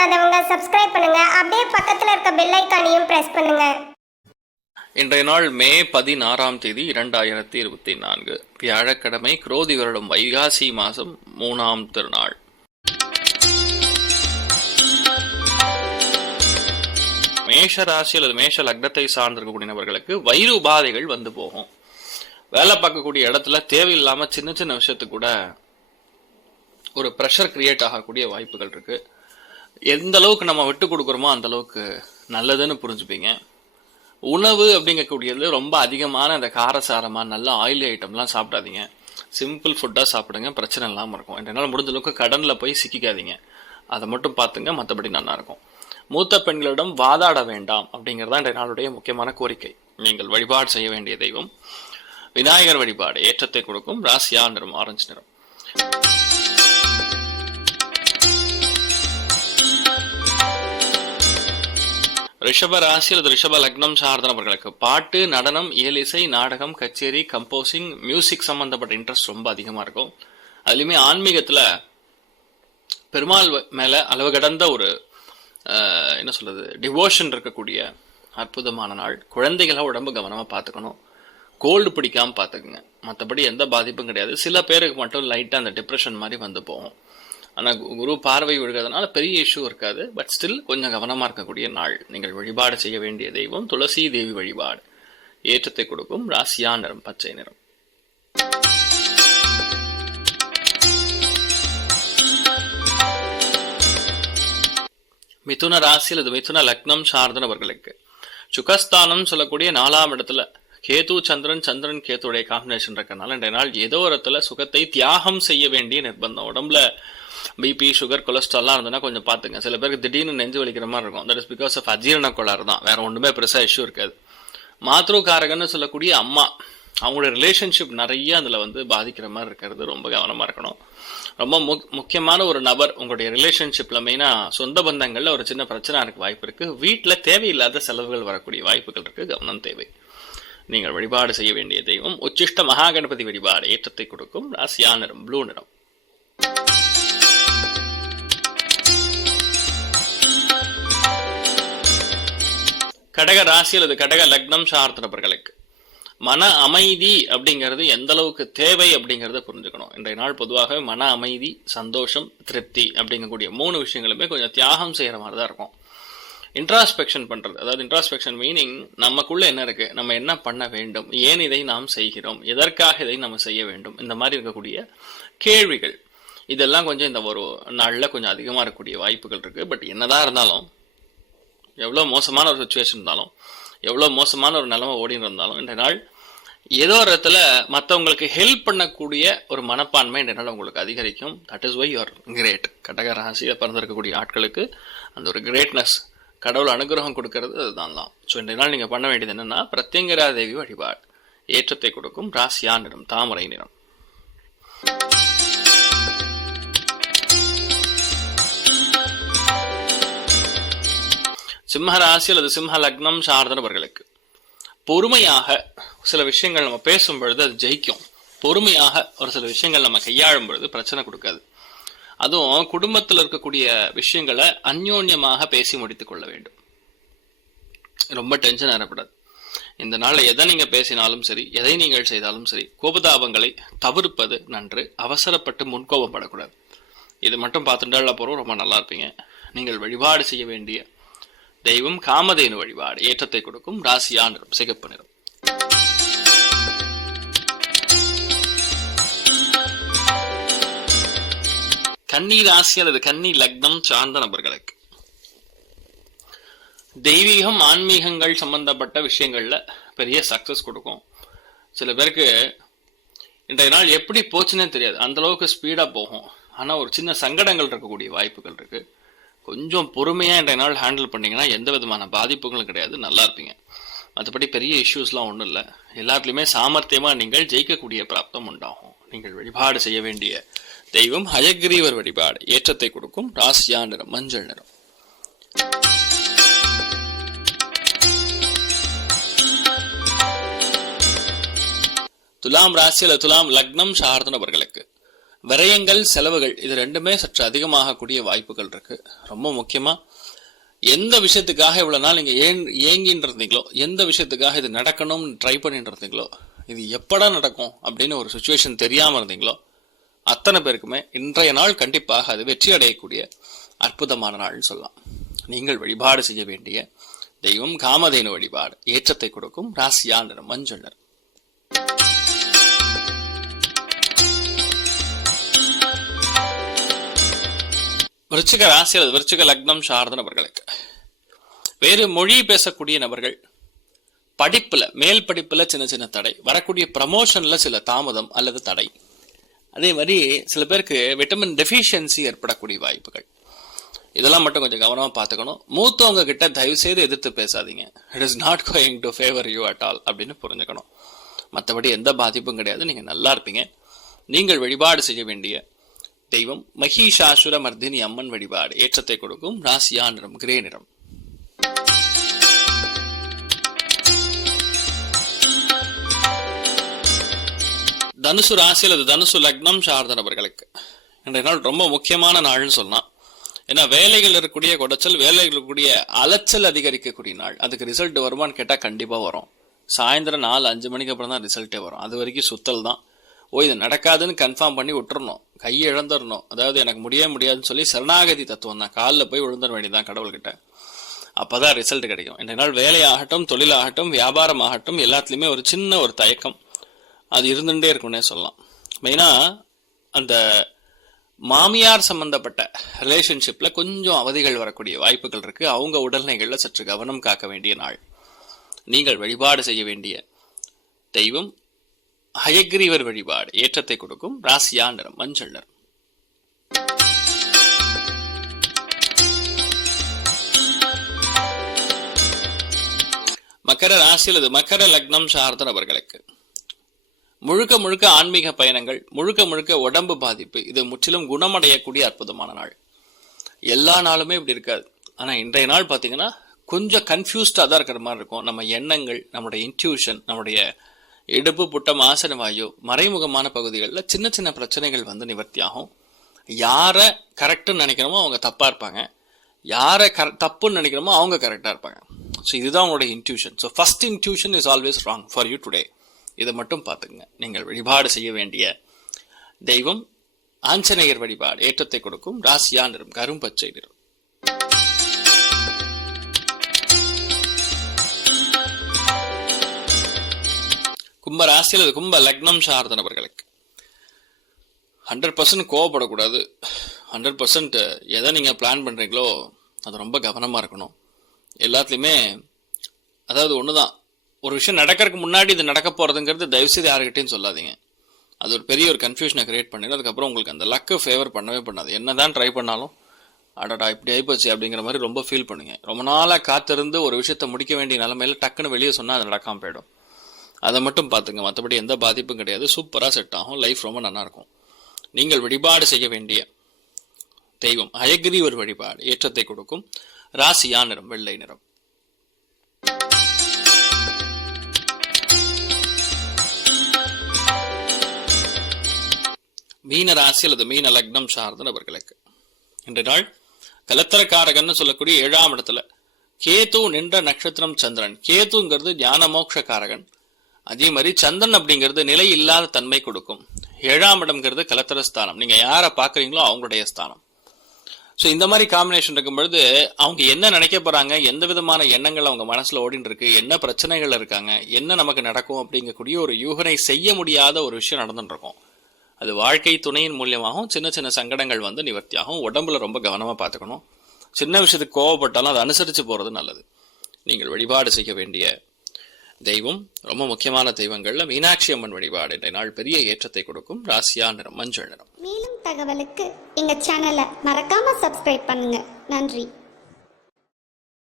பண்ணாதவங்க சப்ஸ்கிரைப் பண்ணுங்க. அப்படியே பக்கத்துல இருக்க பெல் ஐகானையும் பிரஸ் பண்ணுங்க. இன்றைய நாள் மே 16 2024 வியாழக்கிழமை, குரோதி வருடம் வைகாசி மாதம் 3ஆம் திருநாள். மேஷ ராசி அல்லது மேஷ லக்னத்தை சார்ந்திருக்கக்கூடியவர்களுக்கு வயிறு உபாதைகள் வந்து போகும். வேலை பார்க்கக்கூடிய இடத்துல தேவையில்லாம சின்ன சின்ன விஷயத்துக்கு கூட ஒரு ப்ரெஷர் கிரியேட் ஆகக்கூடிய வாய்ப்புகள் இருக்கு. எந்த அளவுக்கு நம்ம விட்டு கொடுக்குறோமோ அந்த அளவுக்கு நல்லதுன்னு புரிஞ்சுப்பீங்க. உணவு அப்படிங்கக்கூடியது ரொம்ப அதிகமான இந்த காரசாரமா நல்ல ஆயிலி ஐட்டம்லாம் சாப்பிடாதீங்க. சிம்பிள் ஃபுட்டாக சாப்பிடுங்க, பிரச்சனை இல்லாமல் இருக்கும். என்னால் முடிஞ்ச அளவுக்கு கடனில் போய் சிக்கிக்காதீங்க, அதை மட்டும் பார்த்துங்க, மற்றபடி நல்லா இருக்கும். மூத்த பெண்களிடம் வாதாட வேண்டாம் அப்படிங்கிறதா இன்றைய நாளுடைய முக்கியமான கோரிக்கை. நீங்கள் வழிபாடு செய்ய வேண்டிய தெய்வம் விநாயகர் வழிபாடு ஏற்றத்தை கொடுக்கும். ராசியா நிறம் ஆரஞ்சு நிறம். ரிஷப ராசி அல்லது ரிஷப லக்னம் சார்ந்த நபர்களுக்கு பாட்டு, நடனம், இயலிசை, நாடகம், கச்சேரி, கம்போசிங், மியூசிக் சம்பந்தப்பட்ட இன்ட்ரெஸ்ட் ரொம்ப அதிகமா இருக்கும். அதுலயுமே ஆன்மீகத்துல பெருமாள் மேல அளவு கடந்த ஒரு என்ன சொல்றது டிவோஷன் இருக்கக்கூடிய அற்புதமான நாள். குழந்தைகளை உடம்பு கவனமா பார்த்துக்கணும். கோல்டு பிடிக்காம பார்த்துக்குங்க, மற்றபடி எந்த பாதிப்பும் கிடையாது. சில பேருக்கு மட்டும் லைட்டா அந்த டிப்ரெஷன் மாதிரி வந்து போகும். ஆனால் குரு பார்வை விழுகிறதுனால பெரிய இஷ்யூ இருக்காது. பட் ஸ்டில் கொஞ்சம் கவனமாக இருக்கக்கூடிய நாள். நீங்கள் வழிபாடு செய்ய வேண்டிய தெய்வம் துளசி தேவி வழிபாடு ஏற்றத்தை கொடுக்கும். ராசியா நிறம் பச்சை நிறம். மிதுன ராசி அல்லது மிதுன லக்னம் சார்ந்தவர்களுக்கு சுகஸ்தானம் சொல்லக்கூடிய 4ஆம் இடத்துல கேது சந்திரன், சந்திரன் கேத்துடைய காம்பினேஷன் இருக்கனால இன்றைய நாள் ஏதோ ஒரு இடத்துல சுகத்தை தியாகம் செய்ய வேண்டிய நிர்பந்தம். உடம்புல பிபி, சுகர், கொலஸ்ட்ரால்லாம் இருந்ததுன்னா கொஞ்சம் பார்த்துங்க. சில பேருக்கு திடீர்னு நெஞ்சு வலிக்கிற மாதிரி இருக்கும். தட் இஸ் பிகாஸ் ஆஃப் அஜீரண கோளாறு தான், வேற ஒன்றுமே பெருசாக இஷ்யூ இருக்காது. மாத்ருகாரகன்னு சொல்லக்கூடிய அம்மா, அவங்களுடைய ரிலேஷன்ஷிப் நிறைய அதில் வந்து பாதிக்கிற மாதிரி இருக்கிறது. ரொம்ப கவனமாக இருக்கணும். ரொம்ப முக்கியமான ஒரு நபர் உங்களுடைய ரிலேஷன்ஷிப்பில் மெயினாக சொந்த பந்தங்களில் ஒரு சின்ன பிரச்சனை இருக்க வாய்ப்பு இருக்குது. வீட்டில் தேவையில்லாத செலவுகள் வரக்கூடிய வாய்ப்புகள் இருக்குது. கவனம் தேவை. நீங்கள் வழிபாடு செய்ய வேண்டிய தெய்வம் உச்சிஷ்ட மகாகணபதி வழிபாடு ஏற்றத்தை கொடுக்கும். ராசியா நிறம் ப்ளூ நிறம். கடக ராசி அல்லது கடக லக்னம் சார்ந்த நபர்களுக்கு மன அமைதி அப்படிங்கிறது எந்த அளவுக்கு தேவை அப்படிங்கிறத புரிஞ்சுக்கணும். இன்றைய நாள் பொதுவாக மன அமைதி, சந்தோஷம், திருப்தி அப்படிங்கக்கூடிய 3 விஷயங்களுமே கொஞ்சம் தியாகம் செய்யற மாதிரி தான் இருக்கும். இன்ட்ராஸ்பெக்ஷன் பண்றது, அதாவது இன்ட்ராஸ்பெக்ஷன் மீனிங் நமக்குள்ள என்ன இருக்கு, நம்ம என்ன பண்ண வேண்டும், ஏன் இதை நாம் செய்கிறோம், எதற்காக இதை நம்ம செய்ய வேண்டும், இந்த மாதிரி இருக்கக்கூடிய கேள்விகள் இதெல்லாம் கொஞ்சம் இந்த ஒரு நாளில் கொஞ்சம் அதிகமாக இருக்கக்கூடிய வாய்ப்புகள் இருக்கு. பட் என்னதான் இருந்தாலும், எவ்வளோ மோசமான ஒரு சுச்சுவேஷன் இருந்தாலும், எவ்வளோ மோசமான ஒரு நிலைமை ஓடின்னு இருந்தாலும், இன்றைய நாள் ஏதோ ஒரு இடத்துல மற்றவங்களுக்கு ஹெல்ப் பண்ணக்கூடிய ஒரு மனப்பான்மை இன்றைய நாள் உங்களுக்கு அதிகரிக்கும். That is why you are great. கடக ராசியில் பிறந்திருக்கக்கூடிய ஆட்களுக்கு அந்த ஒரு கிரேட்னஸ், கடவுள் அனுகிரகம் கொடுக்கறது அதுதான் தான். ஸோ இன்றைய நாள் நீங்கள் பண்ண வேண்டியது என்னன்னா, பிரத்யங்கரா தேவி வழிபாடு ஏற்றத்தை கொடுக்கும். ராசியா நிறம் தாமரை நிறம். சிம்ம ராசி அல்லது சிம்ம லக்னம் சார்ந்தவர்களுக்கு பொறுமையாக சில விஷயங்கள் நம்ம பேசும் பொழுது அது ஜெயிக்கும். பொறுமையாக ஒரு சில விஷயங்கள் நம்ம கையாளும் பொழுது பிரச்சனை கொடுக்காது. அதுவும் குடும்பத்தில் இருக்கக்கூடிய விஷயங்களை அந்யோன்யமாக பேசி முடித்துக் கொள்ள வேண்டும். ரொம்ப டென்ஷன் ஏற்படாது. இந்த நாள் எதை நீங்க பேசினாலும் சரி, எதை நீங்கள் செய்தாலும் சரி, கோபதாபங்களை தவிர்ப்பது நன்று. அவசரப்பட்டு முன்கோபப்படக்கூடாது. இது மட்டும் பார்த்துட்டால போறோம், ரொம்ப நல்லா இருப்பீங்க. நீங்கள் வழிபாடு செய்ய வேண்டிய தெய்வம் காமதேனு வழிபாடு ஏற்றத்தை கொடுக்கும். ராசியா நிறம் சிகப்பு நிறம். கன்னி ராசி அல்லது கன்னி லக்னம் சார்ந்த நபர்களுக்கு தெய்வீகம், ஆன்மீகங்கள் சம்பந்தப்பட்ட விஷயங்கள்ல பெரிய சக்சஸ் கொடுக்கும். சில பேருக்கு இன்றைய நாள் எப்படி போச்சுன்னே தெரியாது, அந்த அளவுக்கு ஸ்பீடா போகும். ஆனா ஒரு சின்ன சங்கடங்கள் இருக்கக்கூடிய வாய்ப்புகள் இருக்கு. கொஞ்சம் பொறுமையா இன்றைய நாள் ஹேண்டில் பண்ணீங்கன்னா எந்த விதமான பாதிப்புகளும் கிடையாது, நல்லா இருப்பீங்க. மற்றபடி பெரிய இஷ்யூஸ்லாம் ஒன்றும் இல்லை. எல்லாத்துலேயுமே சாமர்த்தியமா நீங்கள் ஜெயிக்கக்கூடிய பிராப்தம் உண்டாகும். நீங்கள் வழிபாடு செய்ய வேண்டிய தெய்வம் ஹயக்ரீவர் வழிபாடு ஏற்றத்தை கொடுக்கும். ராசியா நிறம் மஞ்சள் நிறம். துலாம் ராசி அல்லது துலாம் லக்னம் சார்ந்த நபர்களுக்கு விரயங்கள் செலவுகள் இது ரெண்டுமே சற்று அதிகமாகக்கூடிய வாய்ப்புகள் இருக்கு. ரொம்ப முக்கியமா எந்த விஷயத்துக்காக இவ்வளவு நாள் நீங்க ஏங்கின்னு இருந்தீங்களோ, எந்த விஷயத்துக்காக இது நடக்கணும்னு ட்ரை பண்ணிட்டு இருந்தீங்களோ, இது எப்படா நடக்கும் அப்படின்னு ஒரு சுச்சுவேஷன் தெரியாம இருந்தீங்களோ, அத்தனை பேருக்குமே இன்றைய நாள் கண்டிப்பாக அது வெற்றி அடையக்கூடிய அற்புதமான நாள்னு சொல்லலாம். நீங்கள் வழிபாடு செய்ய வேண்டிய தெய்வம் காமதேனு வழிபாடு. ஏற்றத்தை கொடுக்கும். ராசியா நிறம் மஞ்சள் நிறம். விருச்சிக ராசி அல்லது விருச்சிக லக்னம் சார்ந்த நபர்களுக்கு, வேறு மொழி பேசக்கூடிய நபர்கள், படிப்புல மேல் படிப்புல சின்ன சின்ன தடை, வரக்கூடிய ப்ரமோஷன்ல சில தாமதம் அல்லது தடை, அதே மாதிரி சில பேருக்கு விட்டமின் டெஃபிஷியன்சி ஏற்படக்கூடிய வாய்ப்புகள், இதெல்லாம் மட்டும் கொஞ்சம் கவனமா பார்த்துக்கணும். மூத்தவங்க கிட்ட தயவு செய்து எதிர்த்து பேசாதீங்க. It is not going to favour you at all அப்படின்னு புரிஞ்சுக்கணும். மற்றபடி எந்த பாதிப்பும் கிடையாது. நீங்க நல்லா இருப்பீங்க. நீங்கள் வழிபாடு செய்ய வேண்டிய தெய்வம் மகிஷாசுர மர்தினி அம்மன் வழிபாடு. ஏற்றத்தை கொடுக்கும். ராசியா நிறம் கிரே நிறம். தனுசு ராசி அல்லது தனுசு லக்னம் சார்ந்த நபர்களுக்கு இன்றைய நாள் ரொம்ப முக்கியமான நாள்னு சொல்லலாம். ஏன்னா வேலைகள் இருக்கக்கூடிய குடைச்சல், வேலைகள் இருக்கக்கூடிய அலைச்சல் அதிகரிக்கக்கூடிய நாள். அதுக்கு ரிசல்ட் வருமானு கேட்டா கண்டிப்பா வரும். சாயந்தரம் 4-5 மணிக்கு அப்புறம் தான் ரிசல்ட்டே வரும். அது வரைக்கும் சுத்தல் தான். இது நடக்காதுன்னு கன்ஃபார்ம் பண்ணி விட்டுறணும், கையை இழந்துடணும். அதாவது எனக்கு முடியாதுன்னு சொல்லி சரணாகதி தத்துவம் தான், காலில் போய் விழுந்துட வேண்டியதான் கடவுள்கிட்ட. அப்பதான் ரிசல்ட் கிடைக்கும். இன்றைய நாள் வேலையாகட்டும், தொழிலாகட்டும், வியாபாரம் ஆகட்டும், எல்லாத்துலயுமே ஒரு சின்ன ஒரு தயக்கம் அது இருந்துட்டே இருக்கும்னே சொல்லலாம். மெயினா அந்த மாமியார் சம்பந்தப்பட்ட ரிலேஷன்ஷிப்ல கொஞ்சம் அவதிகள் வரக்கூடிய வாய்ப்புகள் இருக்கு. அவங்க உடல்நிலைகள்ல சற்று கவனம் காக்க வேண்டிய நாள். நீங்கள் வழிபாடு செய்ய வேண்டிய தெய்வம் ஹயக்ரீவர் வழிபாடு. ஏற்றத்தை கொடுக்கும். ராசியா நிறம் மஞ்சள் நிறம். மக்கர ராசி அல்லது மக்கர லக்னம் சார்ந்த நபர்களுக்கு முழுக்க முழுக்க ஆன்மீக பயணங்கள், முழுக்க முழுக்க உடம்பு பாதிப்பு, இது முற்றிலும் குணமடையக்கூடிய அற்புதமான நாள். எல்லா நாளுமே இப்படி இருக்காது. ஆனா இன்றைய நாள் பாத்தீங்கன்னா கொஞ்சம் கன்ஃபியூஸ்டா தான் இருக்கிற மாதிரி இருக்கும். நம்ம எண்ணங்கள், நம்முடைய இன்ட்யூஷன், நம்முடைய இடுப்பு புட்டம் ஆசன வாயு மறைமுகமான பகுதிகளில் சின்ன சின்ன பிரச்சனைகள் வந்து நிவர்த்தி ஆகும். யாரை கரெக்டுன்னு நினைக்கிறோமோ அவங்க தப்பா இருப்பாங்க, யாரை தப்புன்னு நினைக்கிறோமோ அவங்க கரெக்டா இருப்பாங்க. ஸோ இதுதான் உங்களுடைய intuition. So first intuition is always wrong for you today. இதை மட்டும் பார்த்துங்க. நீங்கள் வழிபாடு செய்ய வேண்டிய தெய்வம் ஆஞ்சநேயர் வழிபாடு. ஏற்றத்தை கொடுக்கும். ராசியா நிறம் கரும்பச்சை நிறம். கும்ப ராசி அல்லது கும்ப லக்னம் சார்ந்த நபர்களுக்கு 100% கோவப்படக்கூடாது. 100% எதை நீங்க பிளான் பண்றீங்களோ அது ரொம்ப கவனமா இருக்கணும். எல்லாத்துலயுமே அதாவது ஒண்ணுதான், ஒரு விஷயம் நடக்கிறதுக்கு முன்னாடி இது நடக்க போறதுங்கிறது தயவுசெய்து யாருக்கிட்டையும் சொல்லாதீங்க. அது ஒரு பெரிய ஒரு கன்ஃபியூஷனை கிரியேட் பண்ணிடும். அதுக்கப்புறம் உங்களுக்கு அந்த லக்கு ஃபேவர் பண்ணவே பண்ணாது. என்னதான் ட்ரை பண்ணாலும் அடடா இப்படி ஆயிப்போச்சு அப்படிங்கிற மாதிரி ரொம்ப ஃபீல் பண்ணுங்க. ரொம்ப நாளாக காத்திருந்து ஒரு விஷயத்த முடிக்க வேண்டிய நிலைமையில டக்குன்னு வெளியே சொன்னா அது நடக்காம போயிடும். அதை மட்டும் பார்த்துங்க. மற்றபடி எந்த பாதிப்பும் கிடையாது. சூப்பராக செட் ஆகும். லைஃப் ரொம்ப நல்லா இருக்கும். நீங்கள் வழிபாடு செய்ய வேண்டிய தெய்வம் ஹயக்ரீவர் வழிபாடு. ஏற்றத்தை கொடுக்கும். ராசியா நிறம் வெள்ளை நிறம். மீன ராசி அல்லது மீன லக்னம் சார்ந்த நபர்களுக்கு இன்றைய நாள் கலத்திரக்காரகன்னு சொல்லக்கூடிய 7ஆம் இடத்துல கேது நின்ற நட்சத்திரம் சந்திரன். கேதுங்கிறது ஞான மோட்ச காரகன். அதே மாதிரி சந்திரன் அப்படிங்கிறது நிலை இல்லாத தன்மை கொடுக்கும். 7ஆம் இடம்ங்கிறது கலத்திரஸ்தானம். நீங்க யாரை பாக்குறீங்களோ அவங்களுடைய ஸ்தானம். ஸோ இந்த மாதிரி காம்பினேஷன் இருக்கும் பொழுது அவங்க என்ன நினைக்க போறாங்க, எந்த விதமான எண்ணங்கள் அவங்க மனசுல ஓடிட்டு இருக்கு, என்ன பிரச்சனைகள் இருக்காங்க, என்ன நமக்கு நடக்கும் அப்படிங்கக்கூடிய ஒரு யூகனை செய்ய முடியாத ஒரு விஷயம் நடந்துட்டு இருக்கும். அது வாழ்க்கை துணையின் மூலியமாகவும் சின்ன சின்ன சங்கடங்கள் வந்து நிவர்த்தியாகும். உடம்புல ரொம்ப கவனமா பார்த்துக்கணும். சின்ன விஷயத்துக்கு கோவப்பட்டாலும் அதை அனுசரித்து போறது நல்லது. நீங்கள் வழிபாடு செய்ய வேண்டிய தெய்வம் ரொம்ப முக்கியமான தெய்வங்கள்ல மீனாட்சி அம்மன் வழிபாடு இன்றைய நாள் பெரிய ஏற்றத்தை கொடுக்கும். ராசியா நிறம் மஞ்சள் நிறம். மேலும் தகவலுக்கு எங்க சேனலை மறக்காம சப்ஸ்கிரைப் பண்ணுங்க. நன்றி.